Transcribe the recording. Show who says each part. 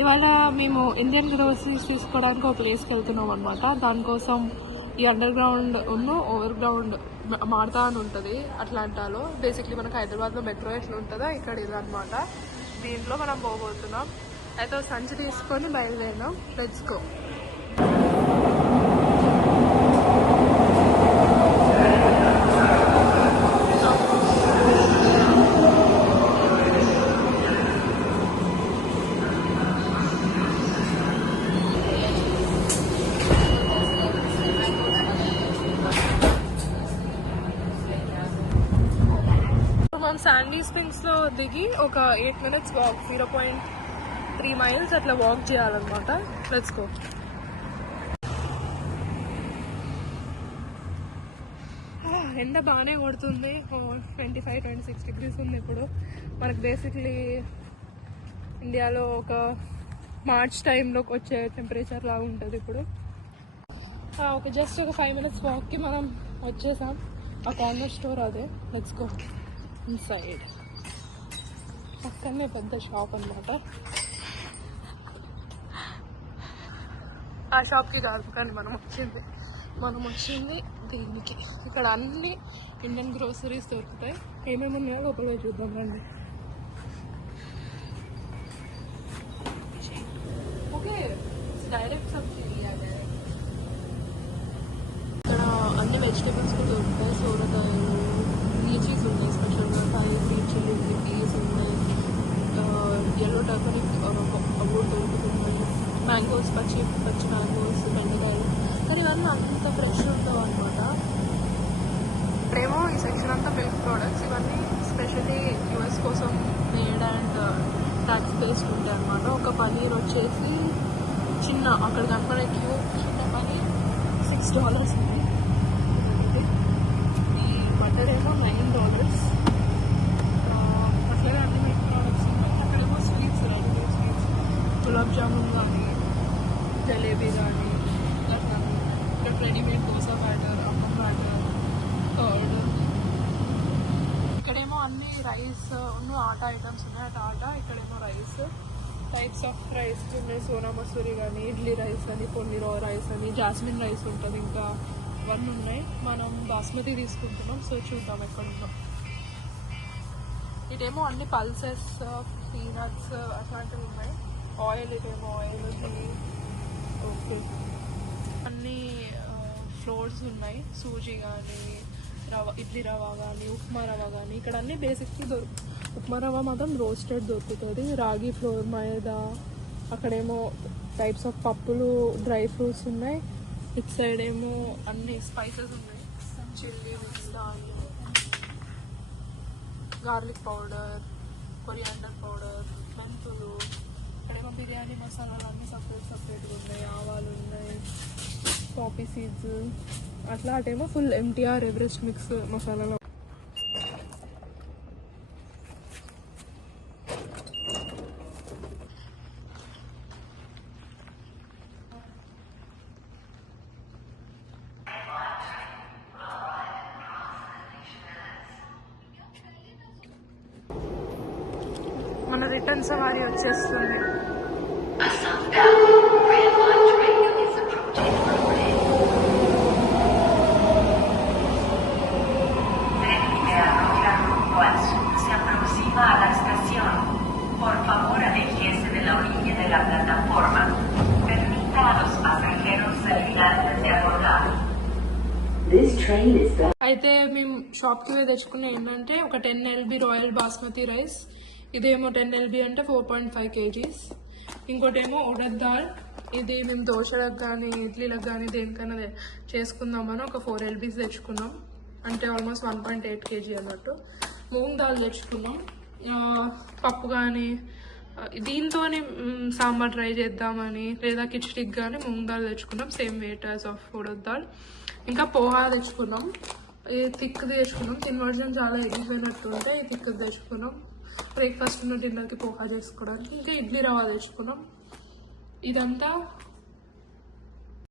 Speaker 1: ఇవాళ మేము Indian groceries తీసుకోవడానికి ఒక ప్లేస్కి వెళ్తున్నాం అనమాట దానికోసం ఈ అండర్ గ్రౌండ్ ఉన్న ఓవర్ గ్రౌండ్ మారుతా అని ఉంటుంది అట్లాంటాలో. బేసిక్లీ మనకు హైదరాబాద్లో మెట్రో ఎట్లా ఉంటుందో ఇక్కడ ఇది అనమాట దీంట్లో మనం పోబోతున్నాం. అయితే సంచి తీసుకొని బయలుదేరినాం. లెట్స్ గో మనం శాండీ స్ప్రింగ్స్లో దిగి ఒక eight minutes walk zero point three miles అట్లా వాక్ చేయాలన్నమాట. లెట్స్ గో ah, ఎండ బాగానే కొడుతుంది. Twenty five twenty six degrees ఉంది ఇప్పుడు. మనకు బేసిక్లీ ఇండియాలో ఒక మార్చ్ టైంలోకి వచ్చే టెంపరేచర్ లాగా ఉంటుంది ఇప్పుడు. Ah, ఒక జస్ట్ ఒక ఫైవ్ మినిట్స్ వాక్కి మనం వచ్చేసాం. ఆ కార్నర్ స్టోర్ అదే. లెట్స్ గో ఇన్సైడ్ పక్కనే పెద్ద షాప్ అన్నమాట. ఆ షాప్కి కాదు కానీ మనం వచ్చింది. మనం వచ్చింది దీనికి. ఇక్కడ అన్ని ఇండియన్ గ్రోసరీస్ దొరుకుతాయి. ఏమేమి ఉన్నాయో లోపల చూద్దాం రండి. ఓకే డైరెక్ట్ కానీ అంత ఫ్రెష్ ఉంటావు అనమాట ఇప్పుడేమో ఈ సెక్షన్ అంతా మిల్క్ ప్రోడక్ట్స్ ఇవన్నీ స్పెషల్లీ యూఎస్ కోసం మేడ్ అండ్ ట్యాక్స్ బేస్డ్ ఉంటాయి అనమాట ఒక పనీర్ వచ్చేసి చిన్న అక్కడ కనపడే క్యూబ్ చిన్న పనీర్ సిక్స్ డాలర్స్ ఉంది ఈ బటర్ ఏమో నైన్ డాలర్స్ అట్లనే అన్ని మిల్క్ ప్రోడక్ట్స్ ఉన్నాయి. అక్కడేమో sweets readymade sweets gulab jamun కానీ జలేబీ కానీ readymade dosa batter appam batter curd ఇక్కడేమో అన్ని రైస్ ఉన్న ఆటా ఐటమ్స్ ఉన్నాయి. అటు ఆటా ఇక్కడేమో రైస్ టైప్స్ ఆఫ్ రైస్ ఉన్నాయి. సోనా మసూరి కానీ ఇడ్లీ రైస్ అని పొన్ని రైస్ అని జాస్మిన్ రైస్ ఉంటుంది. ఇంకా ఇవన్నీ ఉన్నాయి. మనం బాస్మతి తీసుకుంటున్నాం. సో చూద్దాం ఎక్కడ ఉన్నాం ఇటేమో అన్ని పల్సెస్ పీనట్స్ అట్లాంటివి ఉన్నాయి. ఆయిల్ ఇదేమో ఆయిల్ ఓకే అన్నీ ఫ్లోర్స్ ఉన్నాయి. సూజీ కానీ రవ ఇడ్లీ రవ కానీ ఉప్మా రవ కానీ ఇక్కడ అన్ని బేసిక్లీ దొరుకు ఉప్మా రవ మాత్రం రోస్టెడ్ దొరుకుతుంది. రాగి ఫ్లోర్ మైదా అక్కడేమో టైప్స్ ఆఫ్ పప్పులు డ్రై ఫ్రూట్స్ ఉన్నాయి. ఇటు సైడ్ ఏమో అన్ని స్పైసెస్ ఉన్నాయి. చిల్లీ దాని గార్లిక్ పౌడర్ కొరియాండర్ పౌడర్ మెంతులు ఇక్కడేమో బిర్యానీ మసాలాలు అన్నీ సపరేట్ సపరేట్గా ఉన్నాయి. ఆవాలు ఉన్నాయి. పాపీ సీడ్స్ అట్లా అటేమో ఫుల్ ఎంటీఆర్ ఎవరెస్ట్ మిక్స్ మసాలాలో. మన రిటర్న్ సవారీ వచ్చేస్తుంది. అయితే మేము షాప్కి పోయి తెచ్చుకున్న ఏంటంటే ఒక ten lb royal basmati rice ఇదేమో టెన్ ఎల్బి అంటే ఫోర్ పాయింట్ ఫైవ్ కేజీస్ ఇంకోటేమో ఉడద్ దాల్ ఇది మేము దోశలకు కానీ ఇడ్లీలకు కానీ దేనికైనా చేసుకుందామని ఒక ఫోర్ ఎల్బీస్ తెచ్చుకున్నాం. అంటే almost one point eight kg అన్నట్టు. మూంగ్ దాల్ తెచ్చుకున్నాం. పప్పు కానీ దీంతోనే సాంబార్ ట్రై చేద్దామని లేదా కిచడికి కానీ మూంగ్ దాల్ తెచ్చుకున్నాం. Same weight as of urad dal. ఇంకా పోహా తెచ్చుకున్నాం. థిక్ తెచ్చుకున్నాం. తిన్ వర్జన్ చాలా ఎగిపోయినట్టు ఉంటే ఈ థిక్ తెచ్చుకున్నాం. బ్రేక్ఫాస్ట్ ఉన్న డిన్నర్కి పోహా చేసుకోవడానికి. ఇంకా ఇడ్లీ రవ్వ తెచ్చుకున్నాం. ఇదంతా